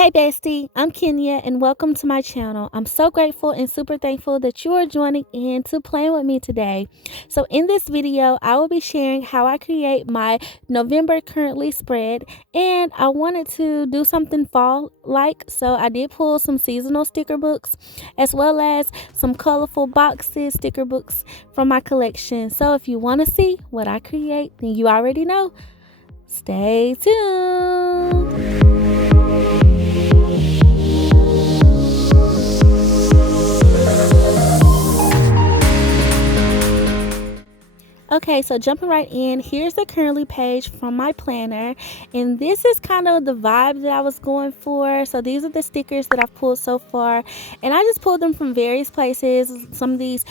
Hey Bestie, I'm Kenya and welcome to my channel. I'm so grateful and super thankful that you are joining in to plan with me today. So in this video, I will be sharing how I create my November currently spread, and I wanted to do something fall like, so I did pull some seasonal sticker books as well as some colorful boxes sticker books from my collection. So if you want to see what I create, then you already know. Stay tuned. Okay, so jumping right in, here's the currently page from my planner, and this is kind of the vibe that I was going for. So these are the stickers that I've pulled so far, and I just pulled them from various places. Some of these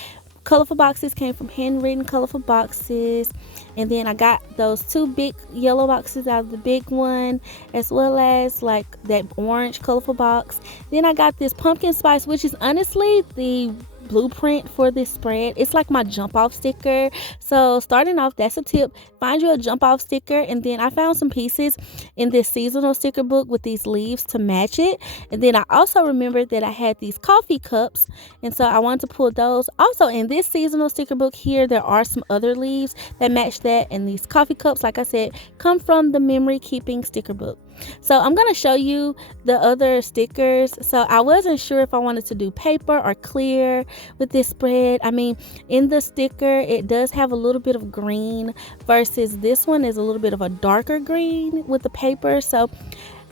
colorful boxes came from handwritten colorful boxes, and then I got those two big yellow boxes out of the big one, as well as like that orange colorful box. Then I got this pumpkin spice, which is honestly the blueprint for this spread. It's like my jump off sticker. So starting off, that's a tip: find you a jump off sticker. And then I found some pieces in this seasonal sticker book with these leaves to match it. And then I also remembered that I had these coffee cups, and so I wanted to pull those. Also in this seasonal sticker book here, there are some other leaves that match that, and these coffee cups, like I said, come from the memory keeping sticker book. So I'm going to show you the other stickers. So I wasn't sure if I wanted to do paper or clear with this spread. I mean, in the sticker, it does have a little bit of green versus this one is a little bit of a darker green with the paper. So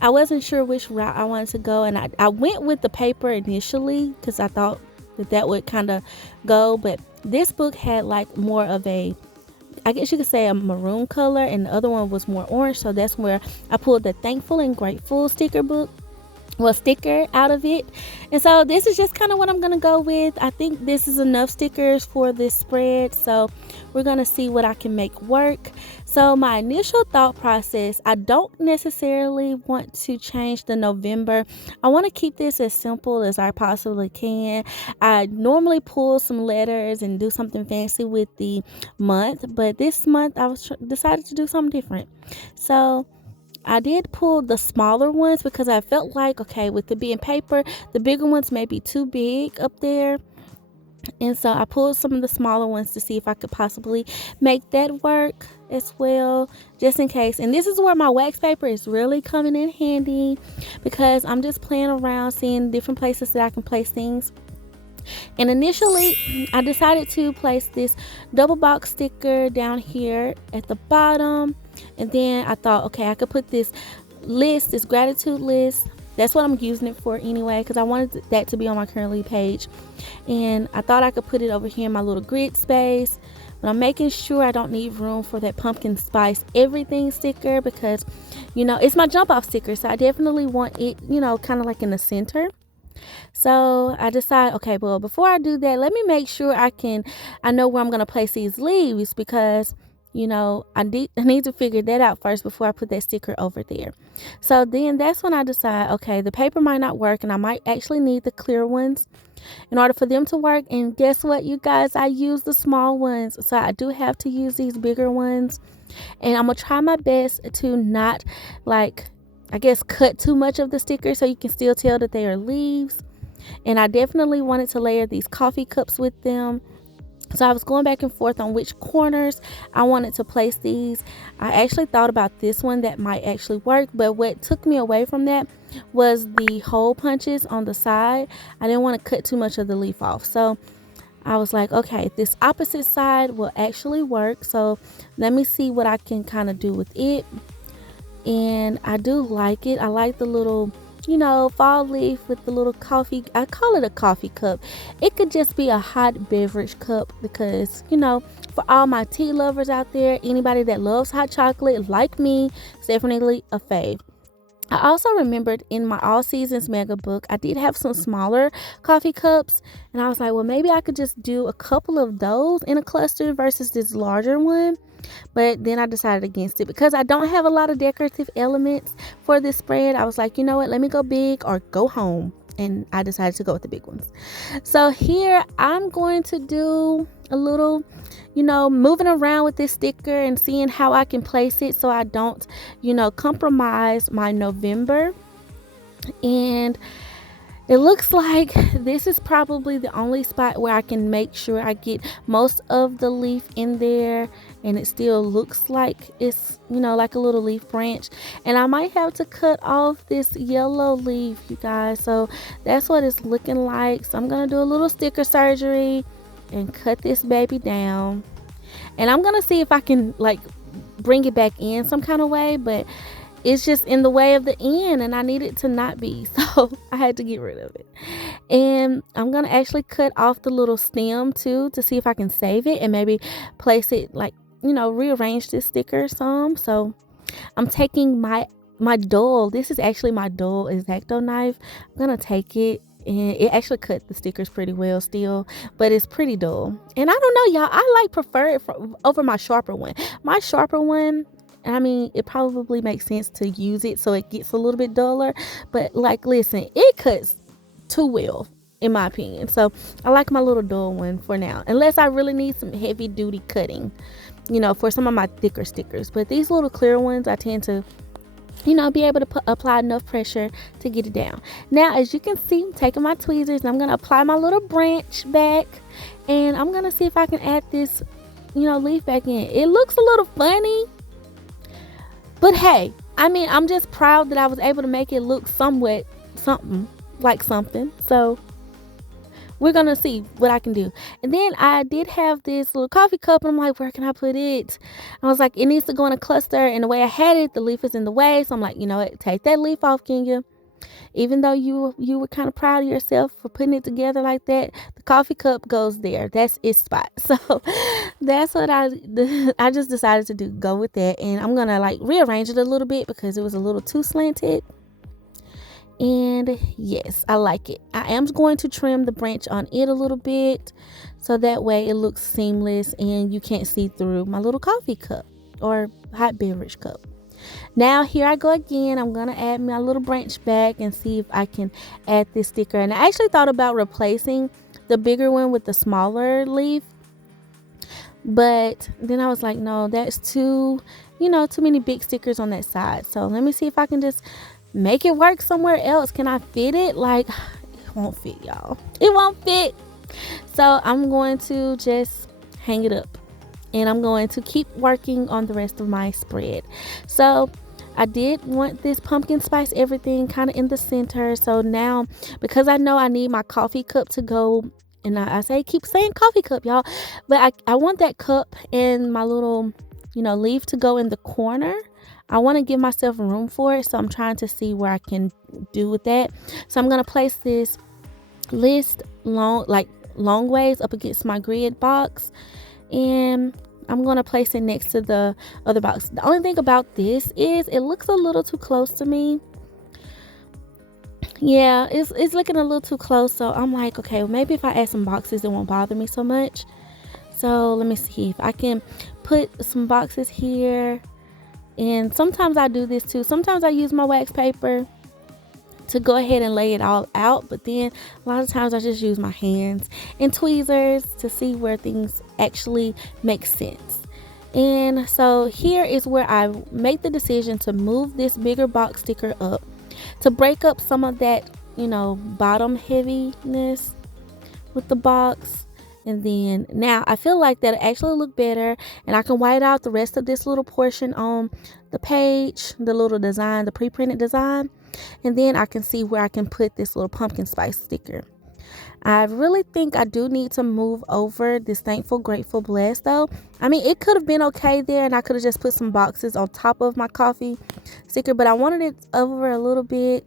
I wasn't sure which route I wanted to go, and I went with the paper initially because I thought that would kind of go, but this book had like more of a, I guess you could say, a maroon color, and the other one was more orange. So that's where I pulled the thankful and grateful sticker out of it. And so this is just kind of what I'm gonna go with. I think this is enough stickers for this spread, so we're gonna see what I can make work. So my initial thought process, I don't necessarily want to change the November. I want to keep this as simple as I possibly can. I normally pull some letters and do something fancy with the month, but this month I decided to do something different. So I did pull the smaller ones because I felt like, okay, with it being paper, the bigger ones may be too big up there. And so I pulled some of the smaller ones to see if I could possibly make that work as well, just in case. And this is where my wax paper is really coming in handy, because I'm just playing around, seeing different places that I can place things. And initially, I decided to place this double box sticker down here at the bottom. And then I thought, okay, I could put this list, this gratitude list. That's what I'm using it for anyway, because I wanted that to be on my currently page. And I thought I could put it over here in my little grid space. But I'm making sure I don't need room for that pumpkin spice everything sticker, because, you know, it's my jump off sticker. So I definitely want it, you know, kind of like in the center. So I decided, okay, well, before I do that, let me make sure I know where I'm going to place these leaves, because, you know, I need to figure that out first before I put that sticker over there. So then that's when I decide, okay, the paper might not work, and I might actually need the clear ones in order for them to work. And guess what, you guys, I use the small ones, so I do have to use these bigger ones. And I'm gonna try my best to not, like, I guess, cut too much of the sticker so you can still tell that they are leaves. And I definitely wanted to layer these coffee cups with them. So I was going back and forth on which corners I wanted to place these. I actually thought about this one that might actually work, but what took me away from that was the hole punches on the side. I didn't want to cut too much of the leaf off. So I was like, okay, this opposite side will actually work. So let me see what I can kind of do with it. And I do like it. I like the little, you know, fall leaf with the little coffee. I call it a coffee cup. It could just be a hot beverage cup, because, you know, for all my tea lovers out there, anybody that loves hot chocolate like me, it's definitely a fave. I also remembered in my All Seasons mega book, I did have some smaller coffee cups, and I was like, well, maybe I could just do a couple of those in a cluster versus this larger one. But then I decided against it because I don't have a lot of decorative elements for this spread. I was like, you know what, let me go big or go home. And I decided to go with the big ones. So here I'm going to do a little, you know, moving around with this sticker and seeing how I can place it so I don't, you know, compromise my November. And it looks like this is probably the only spot where I can make sure I get most of the leaf in there, and it still looks like it's, like a little leaf branch. And I might have to cut off this yellow leaf, you guys. So that's what it's looking like. So I'm gonna do a little sticker surgery and cut this baby down. And I'm gonna see if I can like bring it back in some kind of way, but it's just in the way of the end and I need it to not be, so I had to get rid of it. And I'm gonna actually cut off the little stem too to see if I can save it and maybe place it like, rearrange this sticker some. So I'm taking my dull, this is actually my dull X-Acto knife. I'm gonna take it, and it actually cut the stickers pretty well still, but it's pretty dull. And I don't know, y'all, I like prefer it over my sharper one. My sharper one, I mean, it probably makes sense to use it so it gets a little bit duller, but like, listen, it cuts too well in my opinion. So I like my little dull one for now, unless I really need some heavy duty cutting, for some of my thicker stickers. But these little clear ones, I tend to be able to apply enough pressure to get it down. Now, as you can see, I'm taking my tweezers and I'm going to apply my little branch back, and I'm going to see if I can add this, leaf back in. It looks a little funny, but hey, I mean, I'm just proud that I was able to make it look somewhat something. So we're gonna see what I can do. And then I did have this little coffee cup, and I'm like, where can I put it? I was like, it needs to go in a cluster, and the way I had it, the leaf is in the way. So I'm like, you know what, take that leaf off, Kenya. Even though you were kind of proud of yourself for putting it together like that, the coffee cup goes there. That's its spot. So that's what I just decided to do, go with that. And I'm gonna like rearrange it a little bit because it was a little too slanted. And yes, I like it. I am going to trim the branch on it a little bit so that way it looks seamless and you can't see through my little coffee cup or hot beverage cup. Now here I go again. I'm gonna add my little branch back and see if I can add this sticker. And I actually thought about replacing the bigger one with the smaller leaf, but then I was like, no, that's too many big stickers on that side. So let me see if I can just make it work somewhere else. Can I fit it? Like, it won't fit, y'all. It won't fit. So I'm going to just hang it up, and I'm going to keep working on the rest of my spread. So I did want this pumpkin spice everything kind of in the center. So now, because I know I need my coffee cup to go, and I keep saying coffee cup, y'all, but I want that cup and my little leaf to go in the corner. I want to give myself room for it, so I'm trying to see where I can do with that. So I'm going to place this list long ways up against my grid box, and I'm going to place it next to the other box. The only thing about this is it looks a little too close to me. Yeah, it's looking a little too close, so I'm like, okay, well, maybe if I add some boxes it won't bother me so much. So let me see if I can put some boxes here. And sometimes I do this too. Sometimes I use my wax paper to go ahead and lay it all out, but then a lot of times I just use my hands and tweezers to see where things actually make sense. And so here is where I make the decision to move this bigger box sticker up to break up some of that, bottom heaviness with the box. And then now I feel like that'll actually look better, and I can white out the rest of this little portion on the page, the little design, the pre-printed design, and then I can see where I can put this little pumpkin spice sticker. I really think I do need to move over this thankful, grateful, blessed though. I mean, it could have been okay there, and I could have just put some boxes on top of my coffee sticker, but I wanted it over a little bit.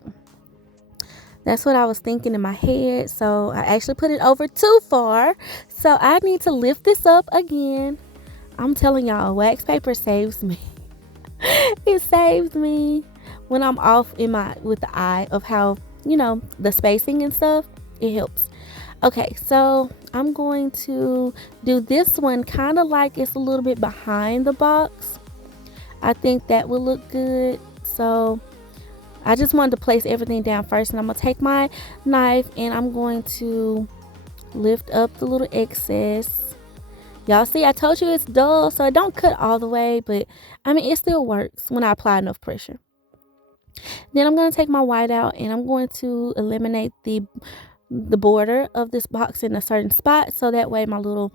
That's what I was thinking in my head. So I actually put it over too far. So I need to lift this up again. I'm telling y'all, wax paper saves me. It saves me when I'm off with the eye of how, the spacing and stuff. It helps. Okay, so I'm going to do this one kind of like it's a little bit behind the box. I think that will look good. So I just wanted to place everything down first, and I'm going to take my knife and I'm going to lift up the little excess. Y'all see, I told you it's dull, so it don't cut all the way, but I mean, it still works when I apply enough pressure. Then I'm going to take my white out and I'm going to eliminate the border of this box in a certain spot, so that way my little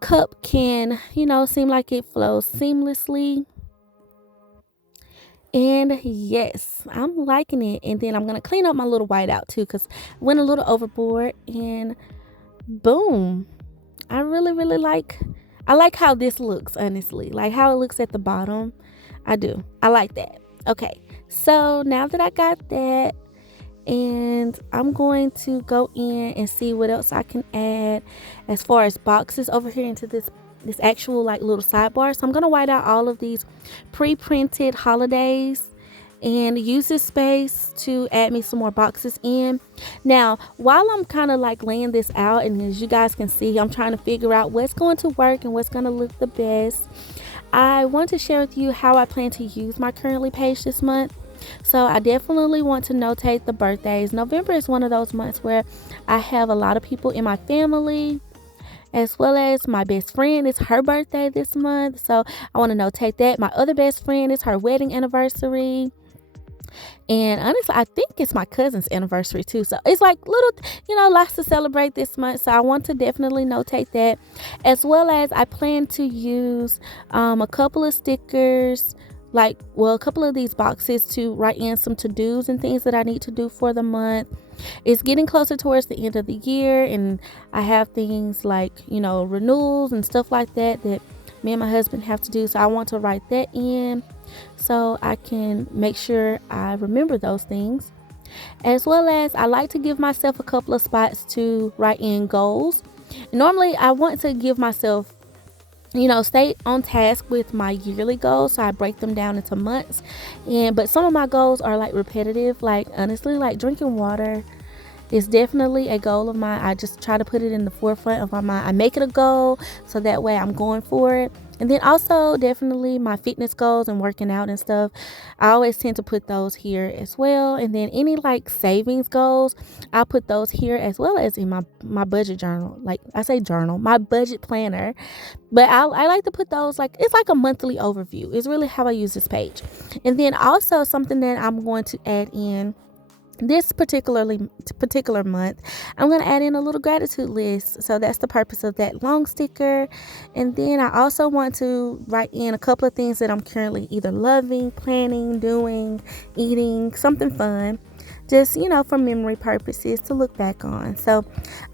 cup can, seem like it flows seamlessly. And yes, I'm liking it. And then I'm going to clean up my little white out too, because I went a little overboard. And boom, I really, really I like how this looks, honestly. Like how it looks at the bottom. I do. I like that. Okay, so now that I got that, and I'm going to go in and see what else I can add as far as boxes over here into this actual like little sidebar. So I'm going to white out all of these pre-printed holidays and use this space to add me some more boxes in. Now, while I'm kind of like laying this out, and as you guys can see, I'm trying to figure out what's going to work and what's going to look the best, I want to share with you how I plan to use my currently page this month. So I definitely want to notate the birthdays. November is one of those months where I have a lot of people in my family, as well as my best friend. It's her birthday this month, so I want to notate that. My other best friend, is her wedding anniversary. And honestly, I think it's my cousin's anniversary too. So it's like little, lots to celebrate this month. So I want to definitely notate that. As well as I plan to use a couple of stickers, a couple of these boxes to write in some to-dos and things that I need to do for the month. It's getting closer towards the end of the year, and I have things like, renewals and stuff like that me and my husband have to do. So I want to write that in so I can make sure I remember those things. As well as I like to give myself a couple of spots to write in goals. Normally I want to give myself, stay on task with my yearly goals, so I break them down into months. But some of my goals are like repetitive, like honestly, like drinking water is definitely a goal of mine. I just try to put it in the forefront of my mind. I make it a goal so that way I'm going for it. And then also definitely my fitness goals and working out and stuff, I always tend to put those here as well. And then any like savings goals, I'll put those here, as well as in my budget journal. Like I say journal, my budget planner. But I like to put those, like it's like a monthly overview. It's really how I use this page. And then also something that I'm going to add in this particular month, I'm going to add in a little gratitude list. So that's the purpose of that long sticker. And then I also want to write in a couple of things that I'm currently either loving, planning, doing, eating, something fun, just for memory purposes to look back on. So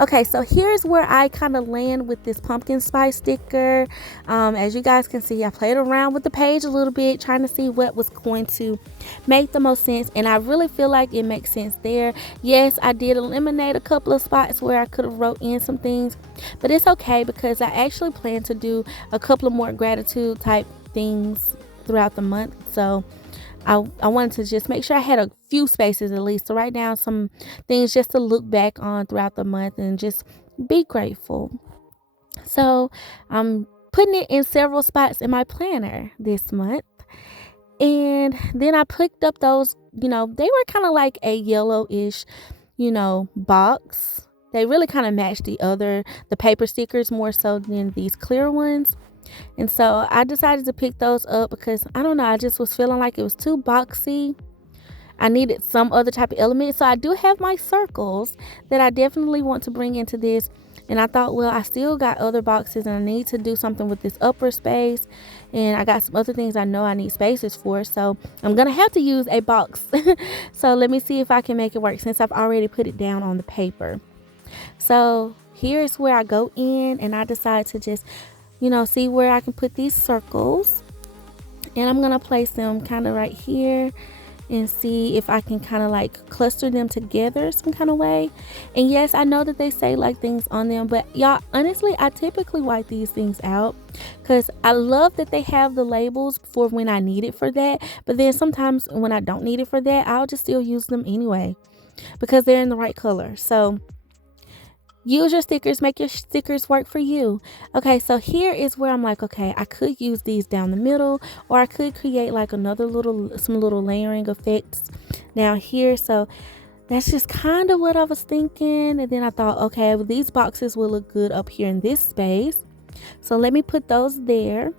okay, so here's where I kind of land with this pumpkin spice sticker. As you guys can see, I played around with the page a little bit, trying to see what was going to make the most sense, and I really feel like it makes sense there. Yes, I did eliminate a couple of spots where I could have wrote in some things, but it's okay because I actually plan to do a couple of more gratitude type things throughout the month. So I wanted to just make sure I had a few spaces at least to write down some things just to look back on throughout the month and just be grateful. So I'm putting it in several spots in my planner this month. And then I picked up those, they were kind of like a yellowish, box. They really kind of matched the paper stickers more so than these clear ones. And so I decided to pick those up because I don't know, I just was feeling like it was too boxy. I needed some other type of element. So I do have my circles that I definitely want to bring into this. And I thought, well, I still got other boxes and I need to do something with this upper space. And I got some other things I know I need spaces for. So I'm going to have to use a box. So let me see if I can make it work since I've already put it down on the paper. So here's where I go in and I decide to just, see where I can put these circles. And I'm going to place them kind of right here and see if I can kind of like cluster them together some kind of way. And yes, I know that they say like things on them, but y'all, honestly, I typically write these things out because I love that they have the labels for when I need it for that. But then sometimes when I don't need it for that, I'll just still use them anyway because they're in the right color. So use your stickers, make your stickers work for you. Okay, so here is where I'm like, okay, I could use these down the middle, or I could create like some little layering effects down here. So that's just kind of what I was thinking. And then I thought, okay, well, these boxes will look good up here in this space. So let me put those there.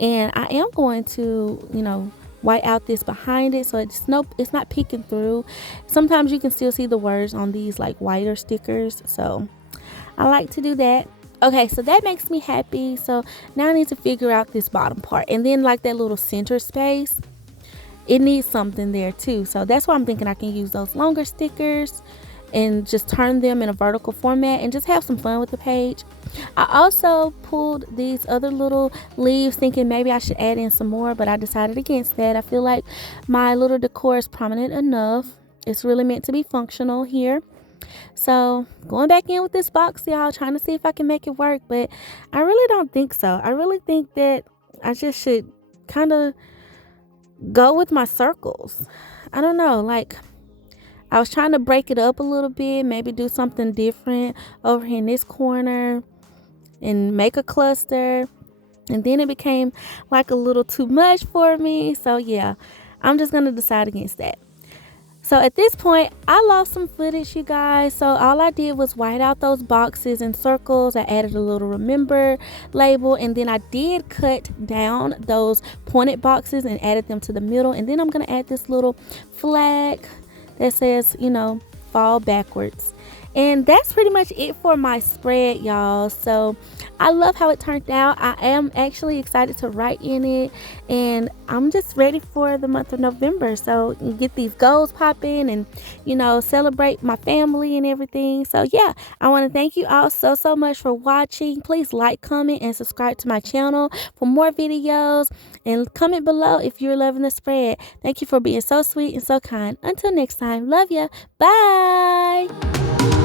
And I am going to, white out this behind it so it's not peeking through. Sometimes you can still see the words on these like whiter stickers, so I like to do that. Okay, so that makes me happy. So now I need to figure out this bottom part, and then like that little center space, it needs something there too. So that's why I'm thinking I can use those longer stickers and just turn them in a vertical format and just have some fun with the page. I also pulled these other little leaves thinking maybe I should add in some more, but I decided against that. I feel like my little decor is prominent enough. It's really meant to be functional here. So going back in with this box, y'all, trying to see if I can make it work, but I really don't think so. I really think that I just should kind of go with my circles. I don't know, like I was trying to break it up a little bit, maybe do something different over here in this corner and make a cluster. And then it became like a little too much for me. So yeah, I'm just going to decide against that. So at this point, I lost some footage, you guys. So all I did was white out those boxes in circles. I added a little remember label, and then I did cut down those pointed boxes and added them to the middle. And then I'm going to add this little flag that says, fall backwards. And that's pretty much it for my spread, y'all. So I love how it turned out. I am actually excited to write in it, and I'm just ready for the month of November. So get these goals popping and, celebrate my family and everything. So yeah, I want to thank you all so much for watching. Please like, comment, and subscribe to my channel for more videos, and comment below if you're loving the spread. Thank you for being so sweet and so kind. Until next time, love ya. Bye.